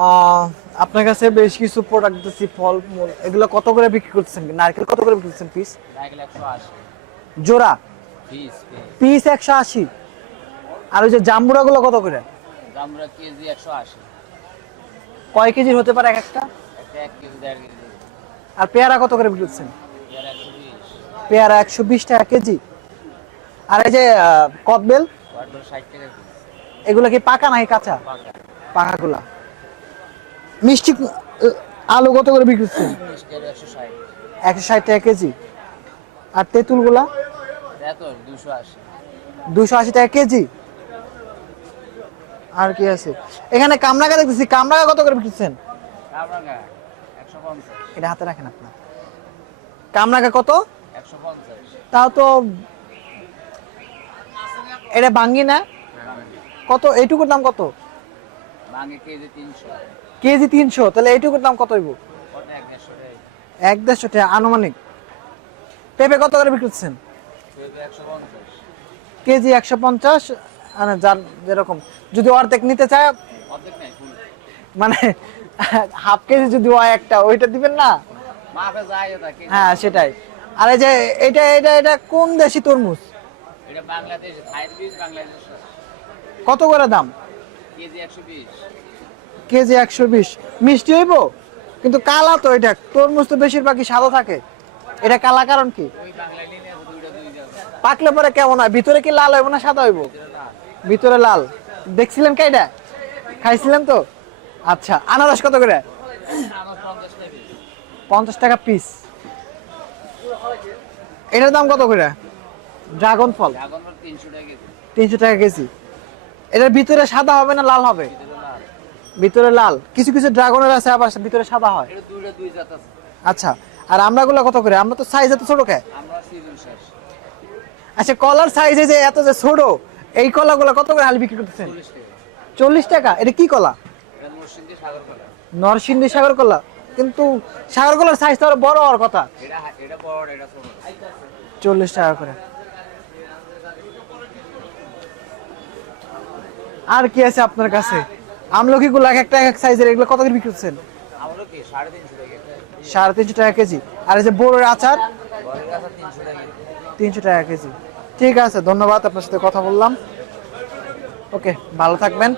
আহ, আপনার কাছে বেশ কিছু প্রোডাক্ট দিচ্ছি, ফল মূল, এগুলো কত করে বিক্রি করতেছেন? নারকেল কত করে বিক্রি করতেছেন পিস? নারকেল 180 জোড়া? Piece piece. পিস 180। আর ওই যে জাম্বুরা গুলো কত করে? জামরুল কেজি 180। কয় কেজির হতে পারে এক একটা? একটা 1 কেজি 1.5 কেজি। আর পেয়ারা কত করে বিক্রি করতেছেন? এর 120। পেয়ারা 120 টাকা কেজি। আর এই যে কদবেল, ওয়াটার 60 টাকা কেজি। এগুলো কি পাকা নাকি কাঁচা? পাকা। পাকাগুলা। মিষ্টি আলু কত করে বিক্রি করছেন? মিষ্টি আলু 160। 160 টাকা কেজি। আর তেঁতুল গুলা? তেঁতুল 280। 280 টাকা কেজি। আর কি আছে এখানে? কামরাঙা দেখতেছি, কামরাঙা কত করে বিক্রি করছেন? কামরাঙা 150। এটা হাতে রাখেন আপনার। কামরাঙা কত? 150। তাও তো এটা বাঙ্গি না? কত এইটুকুর দাম কত? মাঙ্গে কেজি 300। কেজি 300, তাহলে এইটুকুর দাম কত হইব? ওটা 150 টাকা। 150 টাকা আনুমানিক। পেঁপে কত করে বিক্রি করছেন? কেজি 150। কেজি 150। মানে যার যেরকম, যদি অর্ধেক নিতে চায় অর্ধেক নাই ফুল। মানে হাফ কেজি যদি হয় একটা, ওইটা দিবেন না? মাপে যায় ওটা কেজি। হ্যাঁ সেটাই। আর এই যে এটা এটা এটা কোন দেশি তরমুজ? এটা বাংলাদেশ থাই বীজ বাংলাদেশ। কত করে দাম? কেজি 120। কেজি 120। মিষ্টি হইব কিন্তু কালা তো। এটা তরমুজ তো বেশিরভাগই সাদা থাকে, এটা কালা কারণ কি? ওই বাংলায় নিয়ে আছে দুইটা দুই যাবে। পাকলে পরে কেমন হয়? ভিতরে কি লাল হইব না সাদা হইব? এটা না। ভিতরে লাল। দেখছিলেন কে এটা? খাইছিলেন তো? আচ্ছা, আনারস কত করে? আমার 50 টাকা পিস। 50 টাকা পিস। এটার দাম কত করে? ড্রাগন ফল ড্রাগন ফল 300 টাকা কেজি। 300 টাকা কেজি। এটার ভিতরে সাদা হবে না লাল হবে? এটা লাল। ভিতরে লাল। কিছু কিছু ড্রাগনের আছে আবার ভিতরে সাদা হয়। এটা দুইটা দুই জাত আছে। আচ্ছা, আর আমরাগুলো কত করে? আমরা তো সাইজ এত ছোট কে? আমরা সিজন শেষ। আচ্ছা, কলার সাইজে যে এত যে ছোট, এই কলাগুলো কত করে হালি বিক্রি করতেছেন? 40 টাকা। 40 টাকা। এটা কি কলা? এটা নরসিংদী সাগর কলা। নরসিংদী সাগর কলা। কিন্তু সাগর কলার সাইজ তো আরো বড় হওয়ার কথা। এটা বড় এটা ছোট। 40 টাকা করে। আর কি আছে আপনার কাছে? আমলকি গুলো এক একটা এক সাইজের, এগুলো কত করে বিক্রি করছেন? আমরা কি 350 টাকা কেজি। 350 টাকা কেজি। আর এই যে বড়ের আচার? ঘরের কাছে 300 টাকা কেজি। 300 টাকা কেজি। ঠিক আছে, ধন্যবাদ, আপনার সাথে কথা বললাম। ওকে, ভালো থাকবেন।